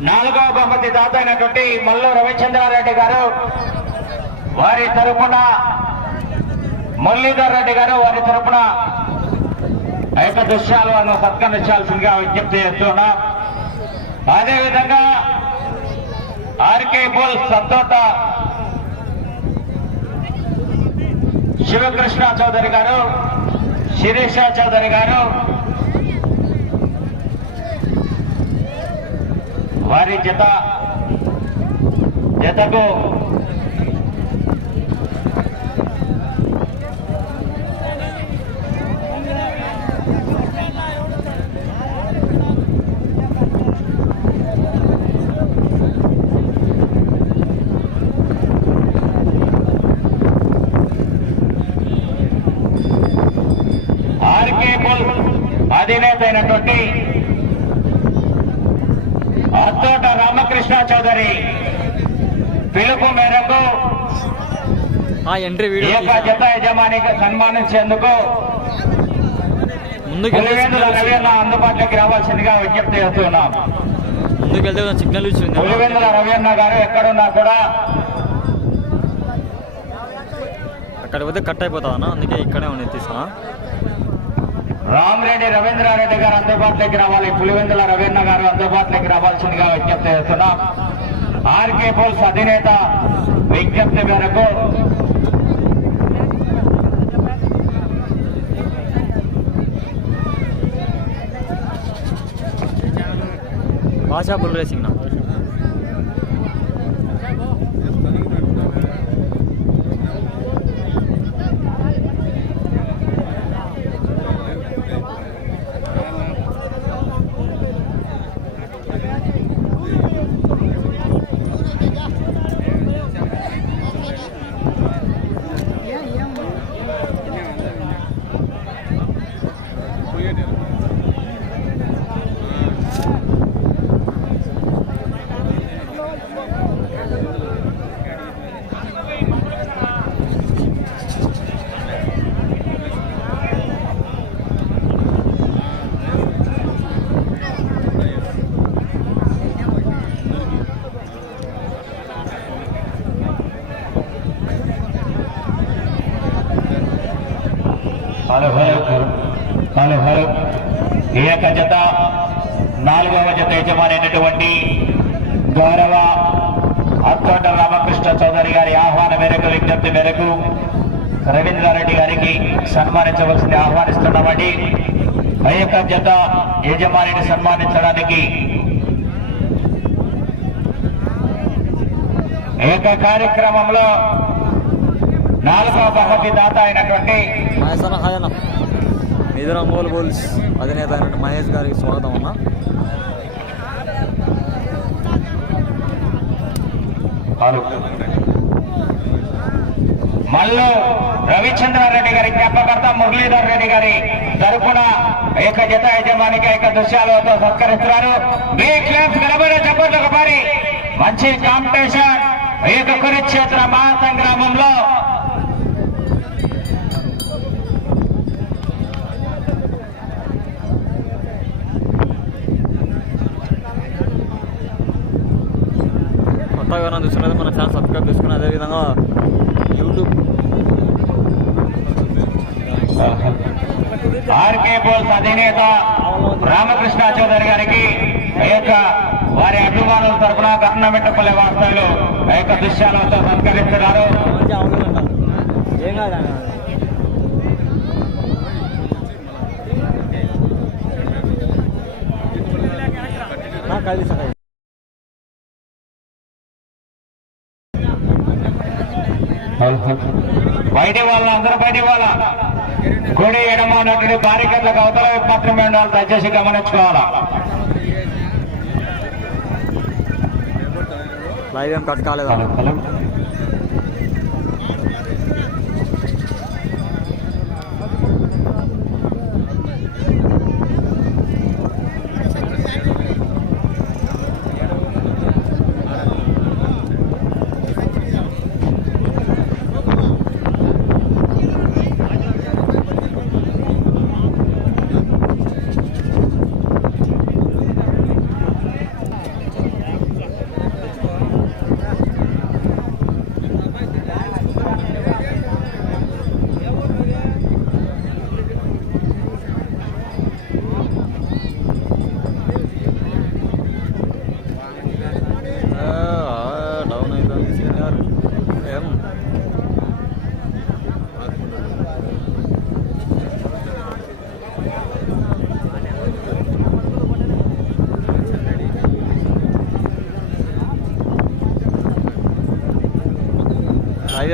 నాలుగవ బహుమతి దాత అయినటువంటి మల్లు రవిచంద్రారెడ్డి గారు. వారి తరపున మురళీధర్ రెడ్డి గారు వారి తరపున ఐక దృశ్యాలు దృశ్యాలను సత్కరించాల్సిందిగా విజ్ఞప్తి చేస్తున్నా. అదేవిధంగా ఆర్కే బోల్ సత్తోట శివకృష్ణ చౌదరి గారు శిరీష చౌదరి గారు వారి జత. జతకు అధినేత అయినటువంటి అత్తోట రామకృష్ణ చౌదరి. పిలుపు మేరకు జత యజమానికి సన్మానించేందుకు పులివెందుల రవీణ అందుబాటులోకి రావాల్సిందిగా విజ్ఞప్తి చేస్తున్నాం. ముందుకు వెళ్తే సిగ్నల్ ఇచ్చింది పులివెందుల రవీణ గారు ఎక్కడున్నా కూడా అక్కడ పోతే కట్ అయిపోతావా అందుకే ఇక్కడే ఉండి తీసా రామిరెడ్డి రవీంద్రారెడ్డి గారు అందుబాటులోకి రావాలి. పులివెందుల రవీంద్ర గారు అందుబాటులోకి రావాల్సిందిగా విజ్ఞప్తి చేస్తున్నాం. ఆర్కే పోల్స్ అధినేత విజ్ఞప్తి మేరకు భాషా బుల్ రేసింగ్ నా హలో హలో హలో హలో ఈ యొక్క జత నాలుగవ జత యజమాని అయినటువంటి గౌరవ అత్తోట రామకృష్ణ చౌదరి గారి ఆహ్వాన మేరకు విజ్ఞప్తి మేరకు రవీంద్రారెడ్డి గారికి సన్మానించవలసింది ఆహ్వానిస్తున్నామండి. ఆ యొక్క జత యజమానిని సన్మానించడానికి ఈ యొక్క కార్యక్రమంలో నాలుగవ బహుమతి దాత అయినటువంటి మహేష్ బోల్స్. అధినేత అయినటువంటి మహేష్ గారికి స్వాగతం అన్న. మల్లు రవిచంద్రారెడ్డి గారి జ్ఞాపకర్త మురళీధర్ రెడ్డి గారి తరపున ఏక జత యజమానికి ఏక దృశ్యాలతో సత్కరిస్తున్నారు. మీ క్లాస్ కనబడే చెప్పండి ఒక మంచి కాంపిటీషన్ ఈ యొక్క కురుక్షేత్ర మహాసంగ్రామంలో కొత్తగా ఎవరైనా చూస్తున్నది మన ఛానల్ సబ్స్క్రైబ్ చేసుకుని అదేవిధంగా యూట్యూబ్ ఆర్కే బోల్స్ అధినేత రామకృష్ణ చౌదరి గారికి ఈ యొక్క వారి అభిమానుల తరపున కర్ణమెట్టపల్లి వాస్తవులు ఆ యొక్క దృశ్యాలతో అవసరం ఏం కాదు బయటి వాళ్ళ కుడి ఎడమ ఉన్నటువంటి బారికట్లకు అవతల మాత్రమే ఉండాలి. దయచేసి గమనించుకోవాలా? లైవ్ ఏం కట్ కాలేదా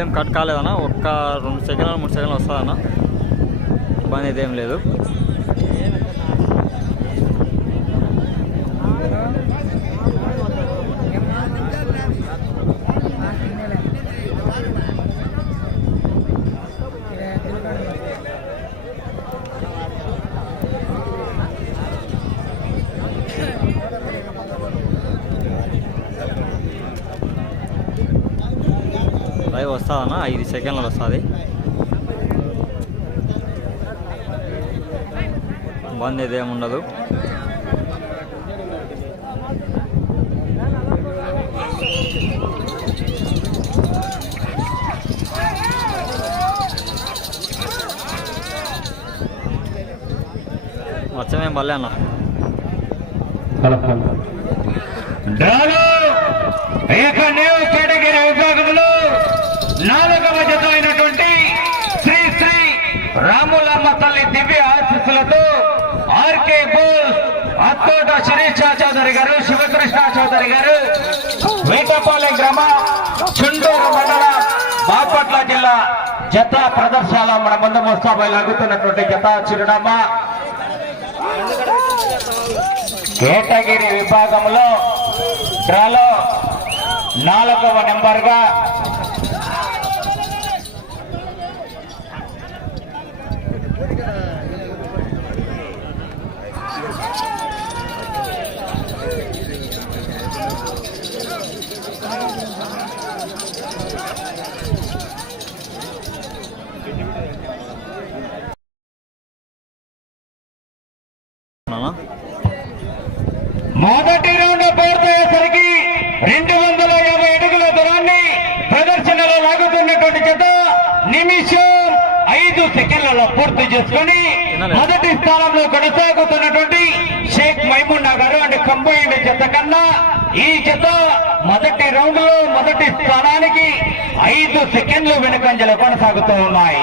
లైవ్ ఏం కట్ కాలేదన్నా ఒక్క రెండు సెకండ్లు మూడు సెకండ్లు వస్తుందన్నా. ఇబ్బంది అయితే ఏం లేదు లైవ్ వస్తుందన్న ఐదు సెకండ్లో వస్తుంది. బంద్ అయితే ఏమి ఉండదు. వచ్చమేం బల్లే అన్న. డ్రాలో ఏక కేటగిరీ విభాగంలో నాలుగు జత అయినటువంటి శ్రీ శ్రీ రాములమ్మ తల్లి దివ్య ఆశీస్సులతో ఆర్కే బోస్ అత్తోట శిరీష చౌదరి గారు శివకృష్ణ చౌదరి గారు వేటపాలెం గ్రామ చుండూరు మండల బాపట్ల జిల్లా జత ప్రదర్శన మన ముందు ముస్తాబై లాగుతున్నటువంటి జత చిరునామా. కేటగిరి విభాగంలో డ్రాలో నాలుగవ నెంబర్గా అన్న మొదటి రౌండ్ పూర్తయ్యేసరికి రెండు వందల యాభై అడుగుల దూరాన్ని ప్రదర్శనలో లాగుతున్నటువంటి జత నిమిషం ఐదు సెకండ్లలో పూర్తి చేసుకొని మొదటి స్థానంలో కొనసాగుతున్నటువంటి షేక్ మైమున్నా గారు అంటే కంబైండ్ జత కన్నా ఈ జత మొదటి రౌండ్లో మొదటి స్థానానికి ఐదు సెకండ్లు వెనుకంజలు కొనసాగుతూ ఉన్నాయి.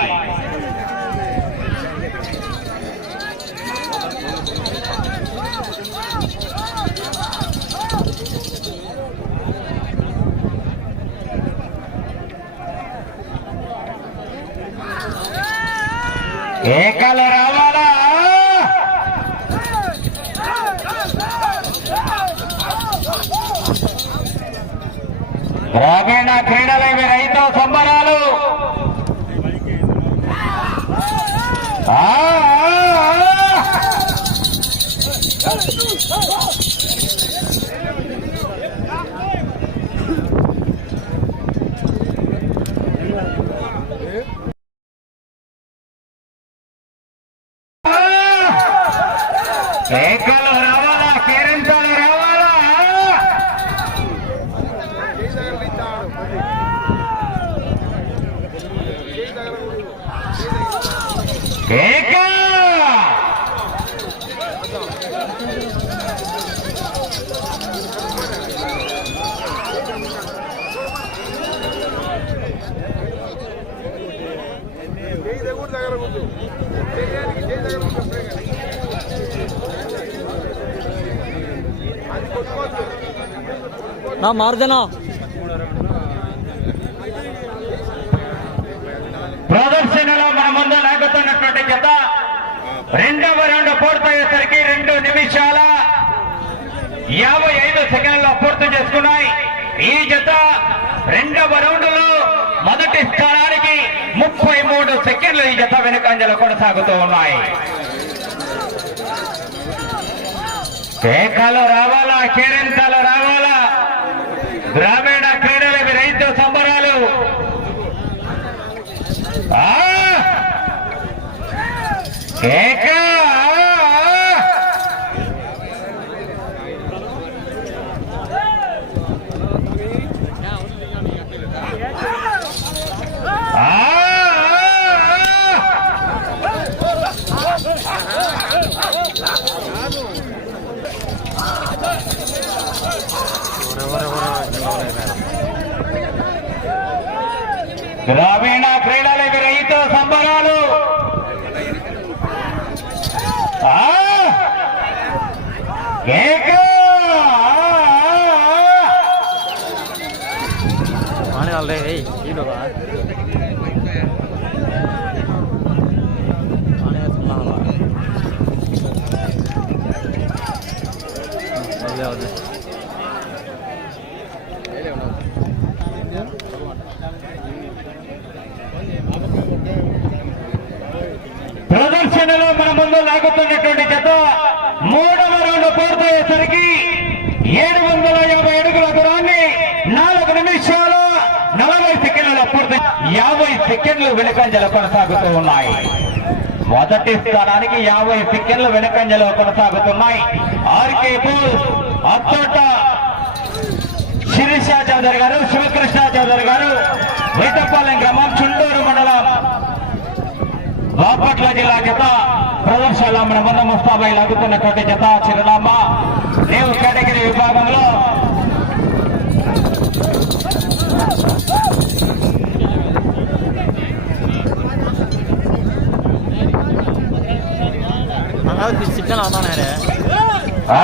ఏకలు రావాలా? గ్రామీణ క్రీడల ఇవి రైతు సంబరాలు. ఆ, ఆ, ఆ. ఏకలు రావాలా కేరింతలు రావాలా ఏక నా మారుదేనా ప్రదర్శనలో మన ముందు లాగుతున్నటువంటి జత రెండవ రౌండ్ పూర్తయ్యేసరికి రెండు నిమిషాల యాభై ఐదు సెకండ్లలో పూర్తి చేసుకున్నాయి. ఈ జత రెండవ రౌండ్లో మొదటి స్థానానికి ముప్పై మూడు సెకండ్లు ఈ జత వెనుకంజలు కొనసాగుతూ ఉన్నాయి. కేకాలు రావాలా కేరింతలు గ్రామీణ క్రీడలు ఇవి రైతు సంబరాలు. ఏకా కేక! ఆ! గ్రామీణ క్రీడల ఇవి రైతు సంబరాలు ఆ! కేక! ఆ! ఆనే వాళ్ళే ఏయ్ కీలో అదే అదే ప్రదర్శనలో మన ముందు లాగుతున్నటువంటి జత మూడవ రౌండ్ పూర్తయ్యేసరికి ఏడు వందల యాభై అడుగుల దూరాన్ని నాలుగు నిమిషాలు నలభై సెకండ్ల పూర్తి యాభై సెకండ్లు వెనుకంజలు కొనసాగుతూ ఉన్నాయి. మొదటి స్థానానికి యాభై సెకండ్లు వెనుకంజలు కొనసాగుతున్నాయి. ఆర్కే బోస్ అత్తోట శిరీష చౌదరి గారు శివకృష్ణ చౌదరి గారు వేటపాలెం గ్రామం చుండూరు మండలం బాపట్ల జిల్లా జత ప్రదర్శనలో మన ముందు ముస్తాబాయి లాగుతున్నటువంటి జత చిరునామా నీవు కేటగిరీ విభాగంలో సిగ్నల్ అవుతానే రే ఆ!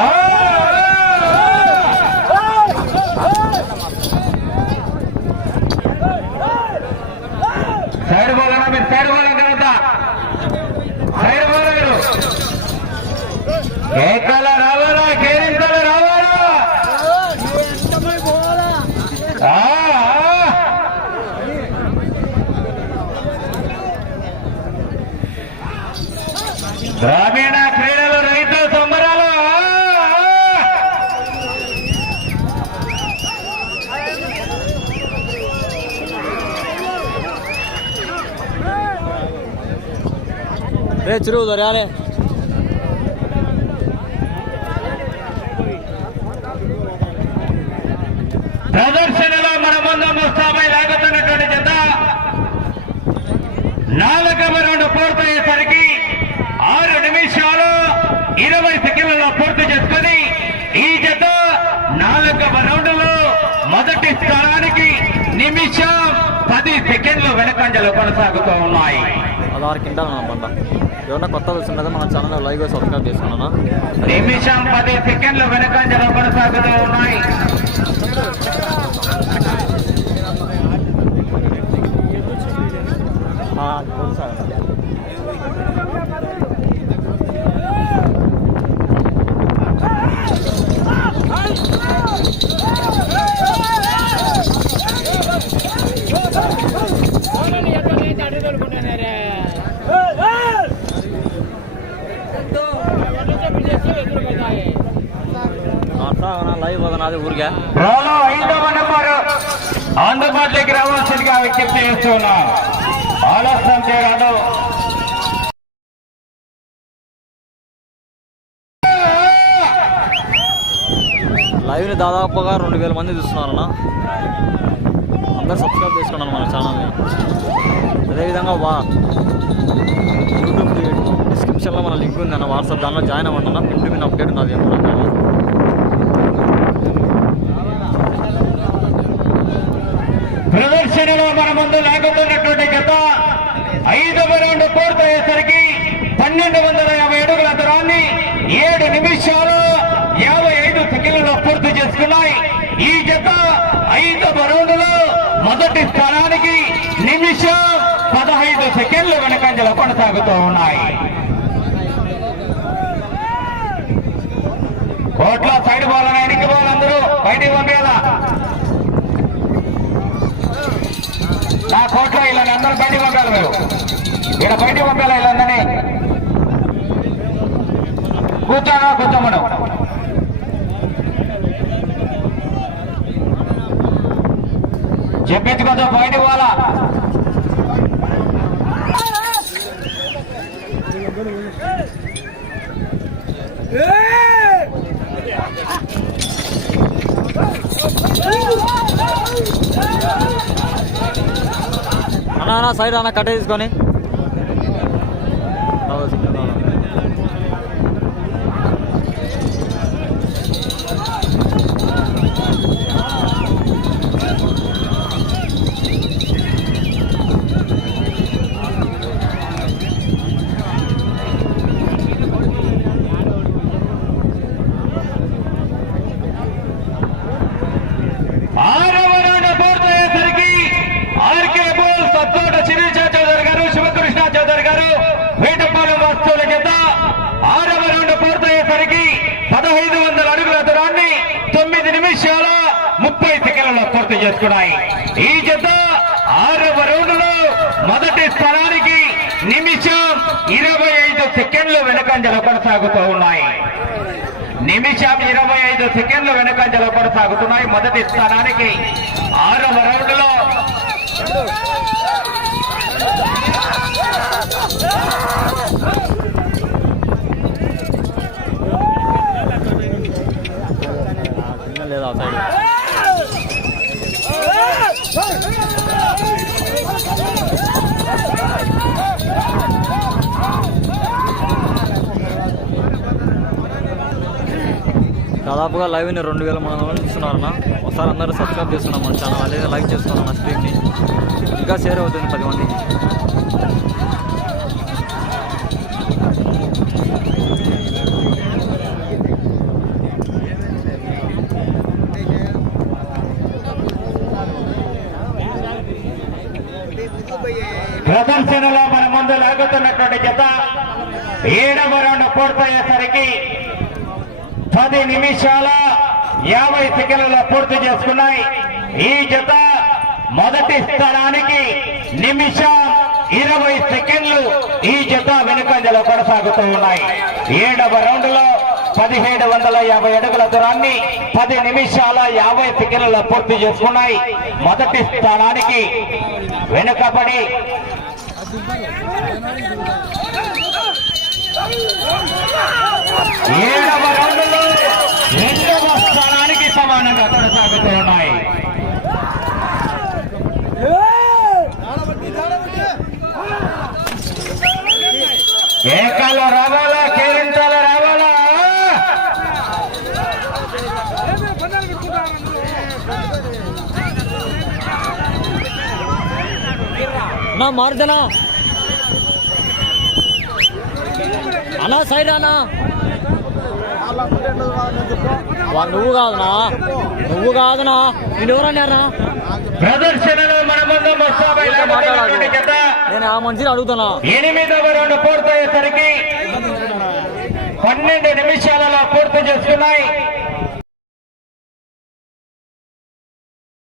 సైడ్ బోలనా మీరు సైడ్ బోలం కదా సైడ్ బోలరు కేకల రావాలా కేరింతలు రావాలా ఆ, ఆ. గ్రామీణ క్రీడలు రైతు సంబరాలు ఆ, ఆ. చిరువు దొరయాలే ప్రదర్శనలో మన ముందు ముస్తాబై లాగుతున్నటువంటి జత నాలుగవ రౌండ్ పూర్తయ్యేసరికి ఆరు నిమిషాలు ఇరవై సెకండ్లలో పూర్తి చేసుకొని ఈ జత నాలుగవ రౌండ్లో మొదటి స్థానానికి నిమిషం పది సెకండ్లు వెనకంజలు కొనసాగుతూ ఉన్నాయి. పదహారు నా బండ. ఎవరైనా కొత్త వచ్చిందా మన ఛానల్ లైవ్గా సబ్స్క్రైబ్ చేసుకున్నాను నిమిషం పది సెకండ్లు వెనక కొనసాగుతూ ఉన్నాయి. లైవ్ నెంబరు అందుబాటులోకి రావాల్సిందిగా విజ్ఞప్తి చేస్తున్నాం. ఆలస్యం చేయరాదు. లైవ్ని దాదాపుగా రెండు వేల మంది చూస్తున్నారన్న. అందరు సబ్స్క్రైబ్ చేసుకున్నాను మన ఛానల్ని. అదేవిధంగా వా యూట్యూబ్ డిస్క్రిప్షన్లో మన లింక్ ఉంది అన్న వాట్సాప్ దానిలో జాయిన్ అవ్వండి అన్న. పిన్ టు పిన్ అప్డేట్ ఉన్నది ఎప్పుడు ప్రదర్శనలో మన ముందు లేకపోయినటువంటి గత ఐదు రౌండ్ పూర్తయ్యేసరికి పన్నెండు వందల యాభై అడుగుల దూరాన్ని ఏడు నిమిషాలు యాభై ఐదు సెకండ్లలో పూర్తి చేసుకున్నాయి. ఈ జత ఐదవ రౌండ్లో మొదటి స్థానానికి నిమిషం పదహైదు సెకండ్లు వెనకంజలు కొనసాగుతూ ఉన్నాయి. కోట్ల సైడ్ బాల్ బయటికి నా కోట్లో ఇలా అందరూ బయటికి పంపాలి మీరు. ఇక్కడ బయటికి పంపాలి వీళ్ళందరినీ. కూర్చోనా కూర్చోమను. చెప్పించుకోద్దు బయటికి పోవాలా? అన్న అన్న సైడ్ అన్న కట్టే తీసుకొని రావు సిగ్నల్ రావు. ఆరవ రౌండ్ పూర్తయ్యేసరికి ఆర్కే బోల్ సత్తోట శిరీష చౌదరి గారు శివకృష్ణ చౌదరి గారు వేటపాలెం వస్తువుల చేత నిమిషాల ముప్పై సెకండ్లలో పూర్తి చేసుకున్నాయి. ఈ జత ఆరవ రౌండ్ మొదటి స్థానానికి నిమిషం ఇరవై ఐదు సెకండ్లు వెనకంజలు కొనసాగుతూ ఉన్నాయి. నిమిషం ఇరవై ఐదు సెకండ్లు వెనకంజలు కొనసాగుతున్నాయి. మొదటి స్థానానికి ఆరవ రౌండ్ లేదా దాదాపుగా లైవ్ని రెండు వేల మూడు వందలు చూస్తున్నారన్న. ఒకసారి అందరూ సబ్స్క్రైబ్ చేస్తున్నాం మన ఛానల్ అలాగే లైక్ చేస్తున్నాం నా. స్ట్రీమ్ని ఇంకా షేర్ అవుతుంది పది మందికి ప్రదర్శనలో మన ముందు లాగుతున్నటువంటి జత ఏడవ రౌండ్ పూర్తయ్యేసరికి పది నిమిషాల యాభై సెకండ్లలో పూర్తి చేసుకున్నాయి. ఈ జత మొదటి స్థానానికి నిమిషం ఇరవై సెకండ్లు ఈ జత వెనుకంజలో కొనసాగుతూ ఉన్నాయి. ఏడవ రౌండ్లో పదిహేడు వందల యాభై అడుగుల దూరాన్ని పది నిమిషాల యాభై సెకండ్లలో పూర్తి చేసుకున్నాయి. మొదటి స్థానానికి వెనుకబడి ఏడవ రౌండ్లో రెండవ స్థానానికి సమానంగా కొనసాగుతూ ఉన్నాయి ఏకాలో రావాలా కేరింతాలో నా మారుదనా? అన్నా వా, నువ్వు కాదునా? నువ్వు కాదునా? నేను ఎవరన్నారా ప్రదర్శనలో మన నేను ఆ మనిషిని అడుగుతున్నా. ఎనిమిదవ రౌండ్ పూర్తయ్యేసరికి పన్నెండు నిమిషాలలో పూర్తి చేసుకున్నాయి.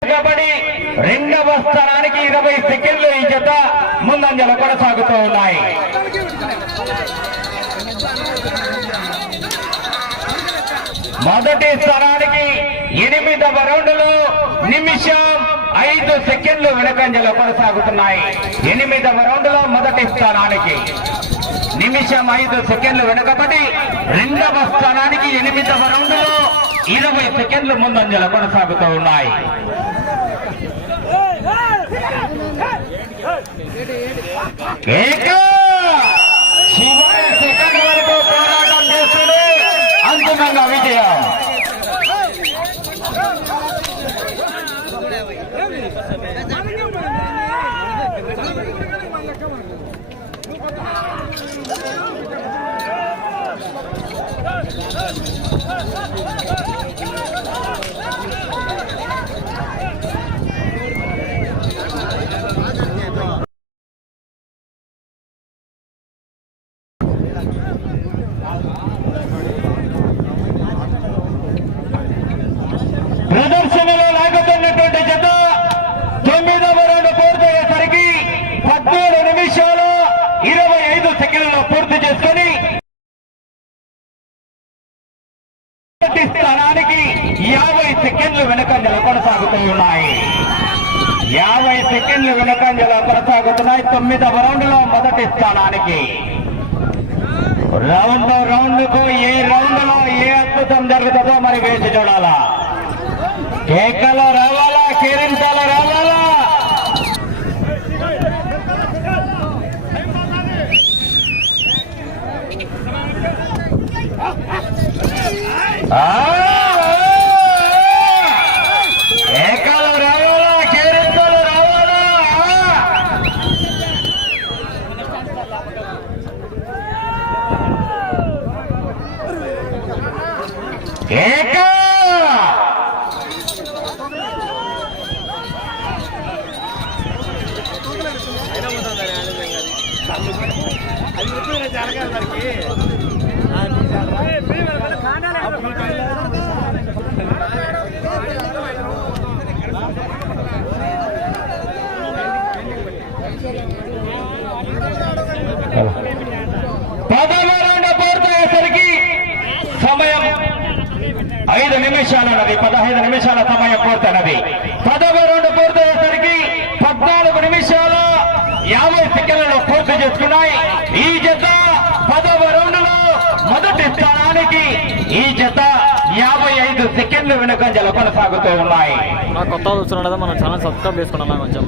కబడ్డీ రెండవ స్థానానికి ఇరవై సెకండ్లు ఈ జత ముందంజలు కొనసాగుతూ ఉన్నాయి. మొదటి స్థానానికి ఎనిమిదవ రౌండ్లో నిమిషం ఐదు సెకండ్లు వెనకంజలు కొనసాగుతున్నాయి. ఎనిమిదవ రౌండ్లో మొదటి స్థానానికి నిమిషం ఐదు సెకండ్లు వెనకబడి రెండవ స్థానానికి ఎనిమిదవ రౌండ్లో ఇరవై సెకండ్లు ముందంజలు కొనసాగుతూ ఉన్నాయి. ఏక శివాయ సెకండ్ వరకు పోరాటం చేస్తుంది అంతిమంగా విజయం తొమ్మిదవ రౌండ్లో మొదటి స్థానానికి. రౌండ్ రౌండ్కు ఏ రౌండ్లో ఏ అద్భుతం జరుగుతుందో మరి వేసి చూడాలా? కేకలు రావాలా? కేరింతలు రావాలా? ఆ! కేకలు రావాలా కేరింతలు రావాలా కేక ఉన్నది పదహైదు నిమిషాల తనది పదవ రౌండ్ పూర్తయ్యేసరికి పద్నాలుగు నిమిషాల యాభై సెకండ్లలో పూర్తి చేసుకున్నాయి. ఈ జత పదవ రౌండ్లో మొదటి స్థానానికి ఈ జత యాభై ఐదు సెకండ్లు వెనుకంజలు కొనసాగుతూ ఉన్నాయి. కొత్త చూస్తున్నా మనం చాలా మన ఛానల్ సబ్స్క్రైబ్ చేసుకున్నాం కొంచెం.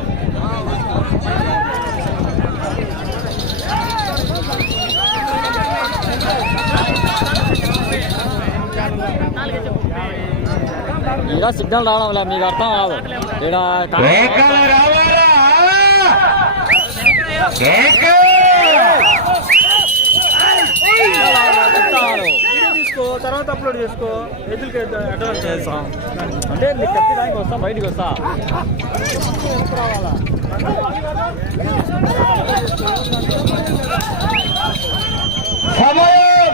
ఇలా సిగ్నల్ రావడం లే మీకు అర్థం కాదు. ఇక్కడ తర్వాత అప్లోడ్ చేసుకో. ఎదురుకి అడ్వాన్స్ చేస్తాం. అంటే నీకు ఖచ్చితంగా వస్తా బయటికి వస్తా. సమయం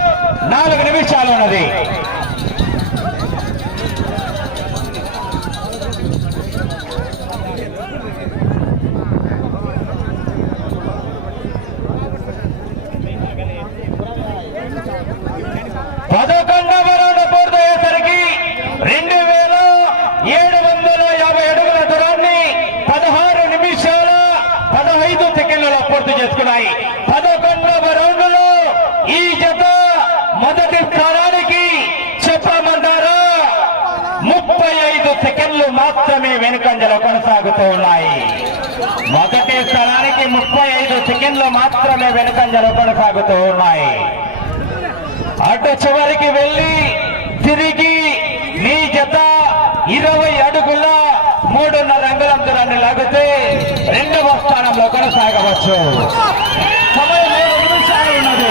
నాలుగు నిమిషాలు ఉన్నది పదకొండవ రౌండ్ పూర్తయ్యేసరికి రెండు వేల ఏడు వందల యాభై అడుగుల దూరాన్ని పదహారు నిమిషాల పదహైదు సెకండ్లలో పూర్తి చేసుకున్నాయి. పదకొండవ రౌండ్లో ఈ జత మొదటి స్థానానికి చెప్పమంటారా? ముప్పై ఐదు సెకండ్లు మాత్రమే వెనుకంజలో కొనసాగుతూ ఉన్నాయి. మొదటి స్థానానికి ముప్పై ఐదు సెకండ్లు మాత్రమే వెనుకంజలో కొనసాగుతూ ఉన్నాయి. అటు చివరికి వెళ్ళి తిరిగి నీ జత ఇరవై అడుగుల మూడున్నర అంగుళం దూరాన్ని లాగితే రెండవ స్థానంలో కొనసాగవచ్చు. సమయం మూడు నిమిషాలు ఉన్నది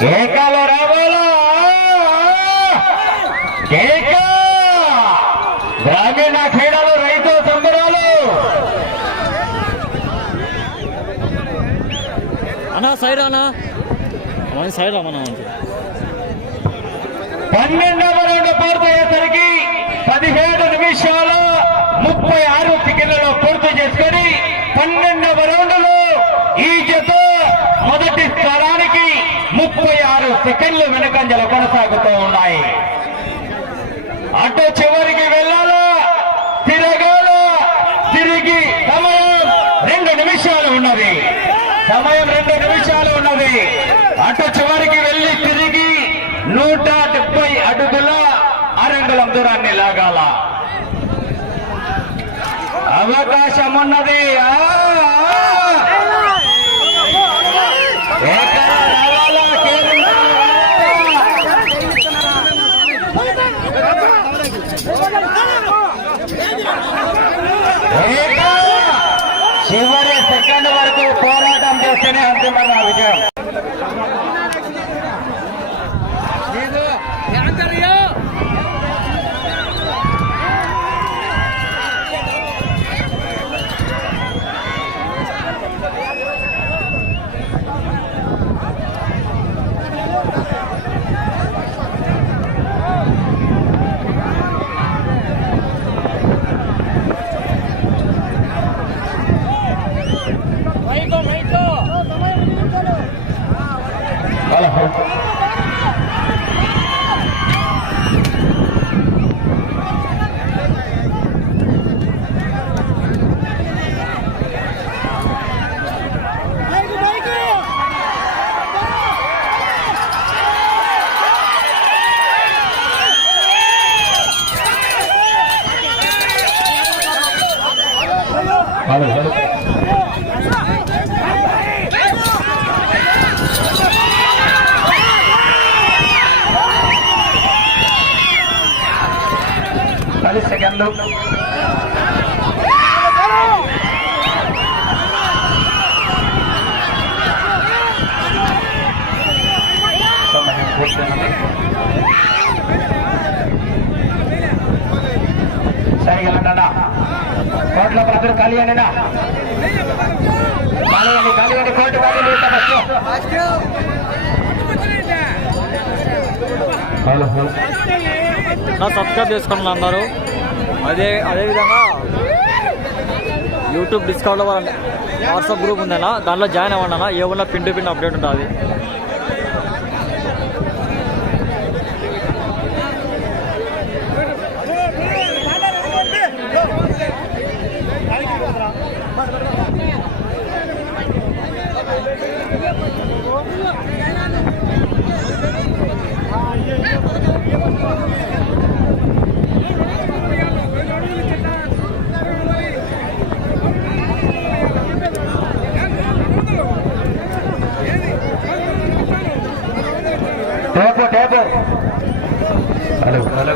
కేకలు రావాలా కేక గ్రామీణ క్రీడలు రైతు సంబరాలు అన్నా సైడ్ అన్నా మన సైడ్ మనం అంటే పన్నెండవ రౌండ్ పూర్తయ్యేసరికి పదిహేడు నిమిషాల ముప్పై ఆరు సెకండ్లలో పూర్తి చేసుకొని పన్నెండవ రౌండ్లో ఈ జత మొదటి స్థానానికి ముప్పై ఆరు సెకండ్లు వెనుకంజలు కొనసాగుతూ ఉన్నాయి. అటు చివరికి వెళ్ళాలా తిరగాల తిరిగి సమయం రెండు నిమిషాలు ఉన్నది. సమయం రెండు నిమిషాలు ఉన్నది. అటు చివరికి వెళ్ళి తిరిగి నూట డెబ్బై అడుగుల అరంగులం దూరాన్ని లాగాల. అవకాశం ఉన్నది. చివరి సెకండ్ వరకు పోరా చేస్తేనే అంతిమన్న విజయం పది సెకండ్లు సమయం పూర్తయినది. సరిగా అన్నా కోట్ల ప్రజలు ఖాళీ అనినా? ఖాళీ అని ఖాళీ కోర్టు ఖాళీ నా సబ్స్క్రైబ్ చేసుకోండి అందరూ. అదే అదేవిధంగా యూట్యూబ్ డిస్కౌంట్లో వాళ్ళ వాట్సాప్ గ్రూప్ ఉందన్న దాంట్లో జాయిన్ అవ్వండి అన్న ఏమన్నా పిన్ పిండి పిన్ అప్డేట్ ఉంటుంది tape tape hello hello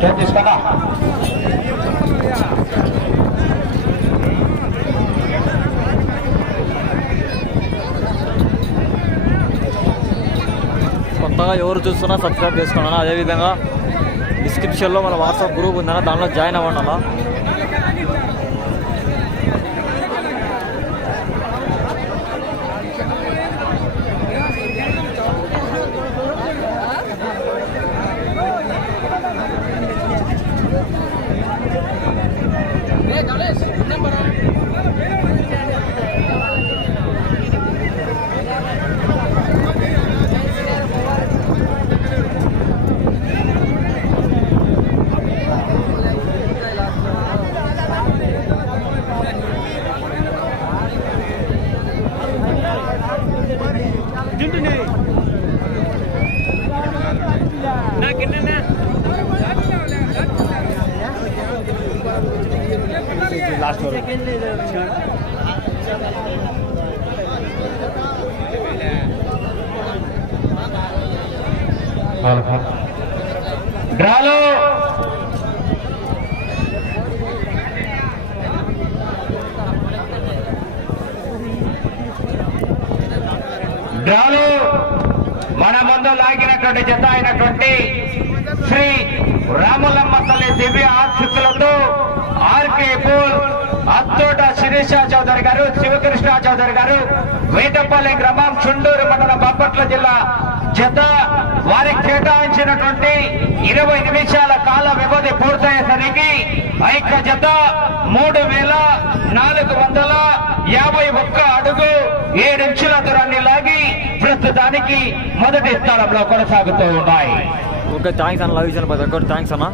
tape తీసుకున్నా కొత్తగా ఎవరు చూస్తున్నా సబ్స్క్రైబ్ చేసుకోండి అన్న. అదేవిధంగా డిస్క్రిప్షన్లో మన వాట్సాప్ గ్రూప్ ఉందన్న దాంట్లో జాయిన్ అవ్వండి అన్న డ్రాలో. డ్రాలో. మన ముందు లాగినటువంటి జత అయినటువంటి శ్రీ రాములమ్మ తల్లి దివ్య ఆశిస్సులతో ఆర్కే పూల్ అత్తోట శిరీష చౌదరి గారు శివకృష్ణ చౌదరి గారు వేటపల్లి గ్రామం చుండూరు మండలం బాపట్ల జిల్లా జత. వారికి కేటాయించినటువంటి ఇరవై నిమిషాల కాల వ్యవధి పూర్తయ్యేసరికి ఐక జత మూడు వేల నాలుగు వందల యాభై ఒక్క అడుగు ఏడించుల దూరాన్ని లాగి ప్రస్తుతానికి మొదటి స్థానంలో కొనసాగుతూ ఉన్నాయి. ఓకే థ్యాంక్స్ అన్న లవ్ ఇచ్చిన ప్రతి ఒక్కరు థ్యాంక్స్ అన్న.